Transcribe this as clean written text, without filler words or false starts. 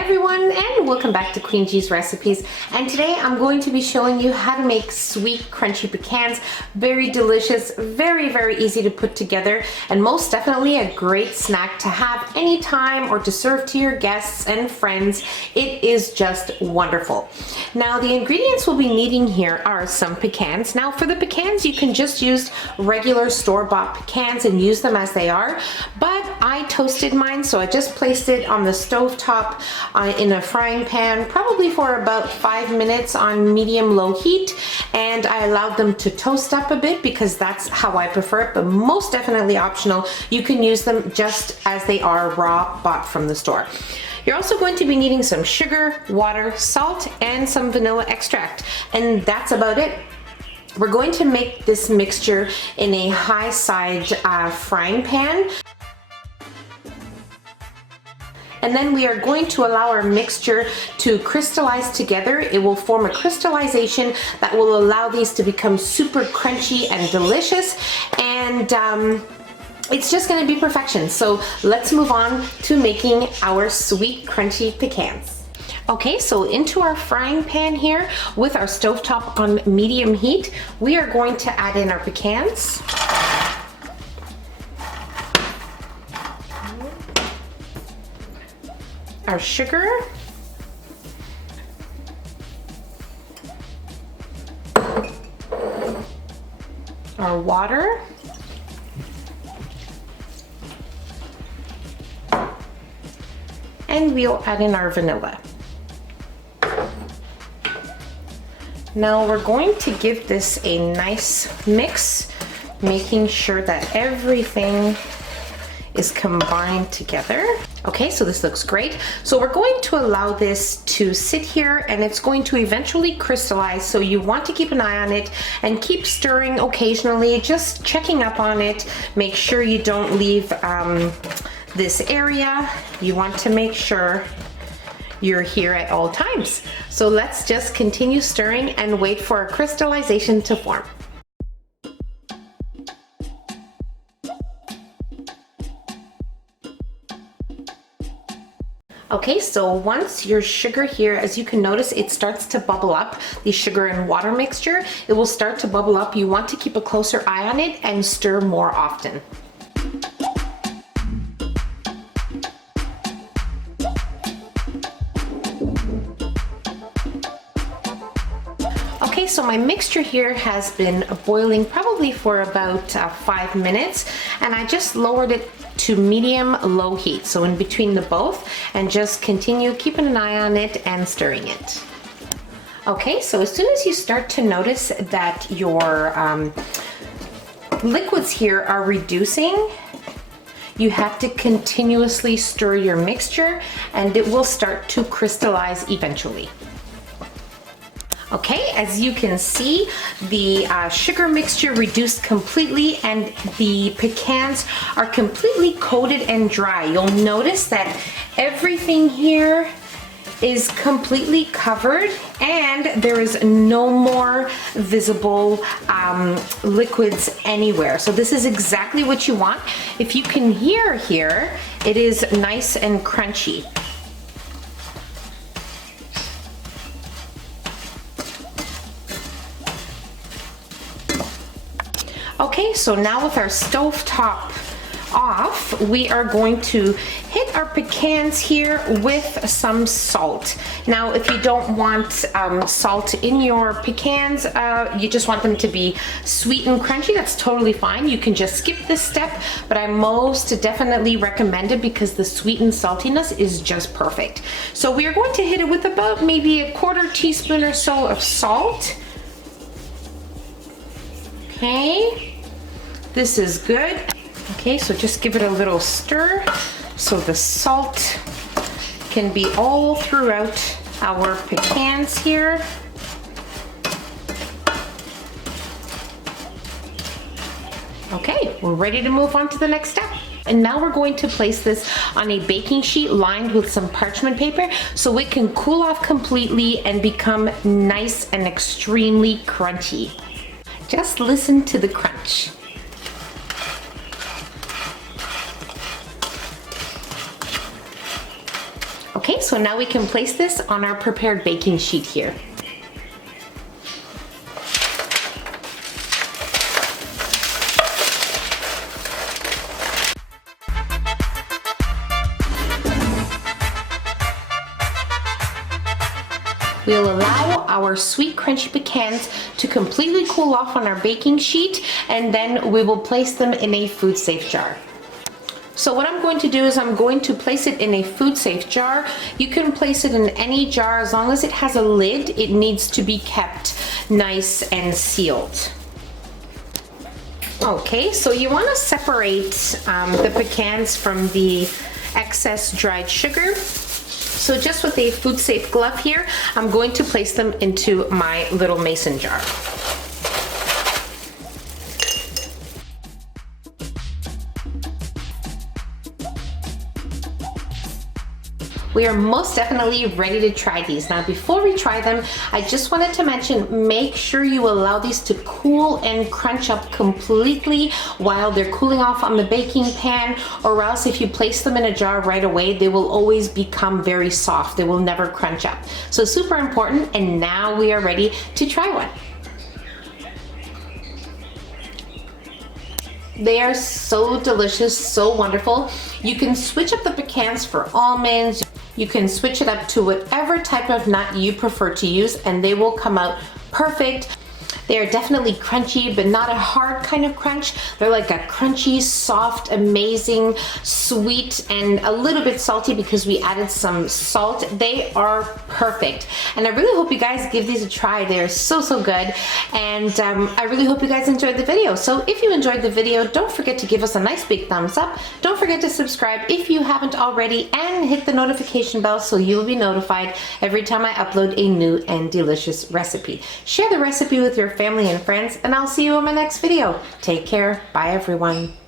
everyone, and welcome back to Queen G's Recipes. And today I'm going to be showing you how to make sweet crunchy pecans. Very delicious, very easy to put together, and most definitely a great snack to have anytime or to serve to your guests and friends. It is just wonderful. Now the ingredients we'll be needing here are some pecans. Now for the pecans you can just use regular store-bought pecans and use them as they are, but I toasted mine, so I just placed it on the stove top in a frying pan, probably for about 5 minutes on medium-low heat, and I allowed them to toast up a bit because that's how I prefer it, but most definitely optional. You can use them just as they are raw, bought from the store. You're also going to be needing some sugar, water, salt, and some vanilla extract, and that's about it. We're going to make this mixture in a high-side frying pan. And then we are going to allow our mixture to crystallize together. It will form a crystallization that will allow these to become super crunchy and delicious, and it's just going to be perfection. So let's move on to making our sweet crunchy pecans. Okay, so into our frying pan here with our stovetop on medium heat, we are going to add in our pecans. Our sugar, our water, and we'll add in our vanilla. Now we're going to give this a nice mix, making sure that everything is combined together. Okay, so this looks great. So we're going to allow this to sit here, and it's going to eventually crystallize, so you want to keep an eye on it and keep stirring occasionally, just checking up on it. Make sure you don't leave this area. You want to make sure you're here at all times. So let's just continue stirring and wait for our crystallization to form. Okay, so once your sugar here, as you can notice, it starts to bubble up, the sugar and water mixture, it will start to bubble up. You want to keep a closer eye on it and stir more often. Okay, so my mixture here has been boiling probably for about 5 minutes, and I just lowered it to medium-low heat, so in between the both, and just continue keeping an eye on it and stirring it. Okay, so as soon as you start to notice that your liquids here are reducing, you have to continuously stir your mixture and it will start to crystallize eventually. Okay, as you can see, the sugar mixture reduced completely and the pecans are completely coated and dry. You'll notice that everything here is completely covered and there is no more visible liquids anywhere. So this is exactly what you want. If you can hear here, it is nice and crunchy. Okay, so now with our stovetop off, we are going to hit our pecans here with some salt. Now, if you don't want salt in your pecans, you just want them to be sweet and crunchy, that's totally fine. You can just skip this step, but I most definitely recommend it because the sweet and saltiness is just perfect. So we are going to hit it with about maybe a 1/4 teaspoon or so of salt. Okay. This is good. Okay, so just give it a little stir so the salt can be all throughout our pecans here. Okay, we're ready to move on to the next step. And now we're going to place this on a baking sheet lined with some parchment paper so it can cool off completely and become nice and extremely crunchy. Just listen to the crunch. Okay, so now we can place this on our prepared baking sheet here. We'll allow our sweet crunchy pecans to completely cool off on our baking sheet, and then we will place them in a food safe jar. So what I'm going to do is I'm going to place it in a food safe jar. You can place it in any jar as long as it has a lid. It needs to be kept nice and sealed. Okay, so you want to separate the pecans from the excess dried sugar. So just with a food safe glove here, I'm going to place them into my little mason jar. We are most definitely ready to try these. Now before we try them, I just wanted to mention, make sure you allow these to cool and crunch up completely while they're cooling off on the baking pan, or else if you place them in a jar right away, they will always become very soft. They will never crunch up. So super important, and now we are ready to try one. They are so delicious, so wonderful. You can switch up the pecans for almonds. You can switch it up to whatever type of nut you prefer to use, and they will come out perfect. They are definitely crunchy, but not a hard kind of crunch. They're like a crunchy, soft, amazing, sweet, and a little bit salty because we added some salt. They are perfect. And I really hope you guys give these a try. They're so, so good. And I really hope you guys enjoyed the video. So if you enjoyed the video, don't forget to give us a nice big thumbs up. Don't forget to subscribe if you haven't already, and hit the notification bell so you will be notified every time I upload a new and delicious recipe. Share the recipe with your family and friends, and I'll see you in my next video. Take care. Bye, everyone.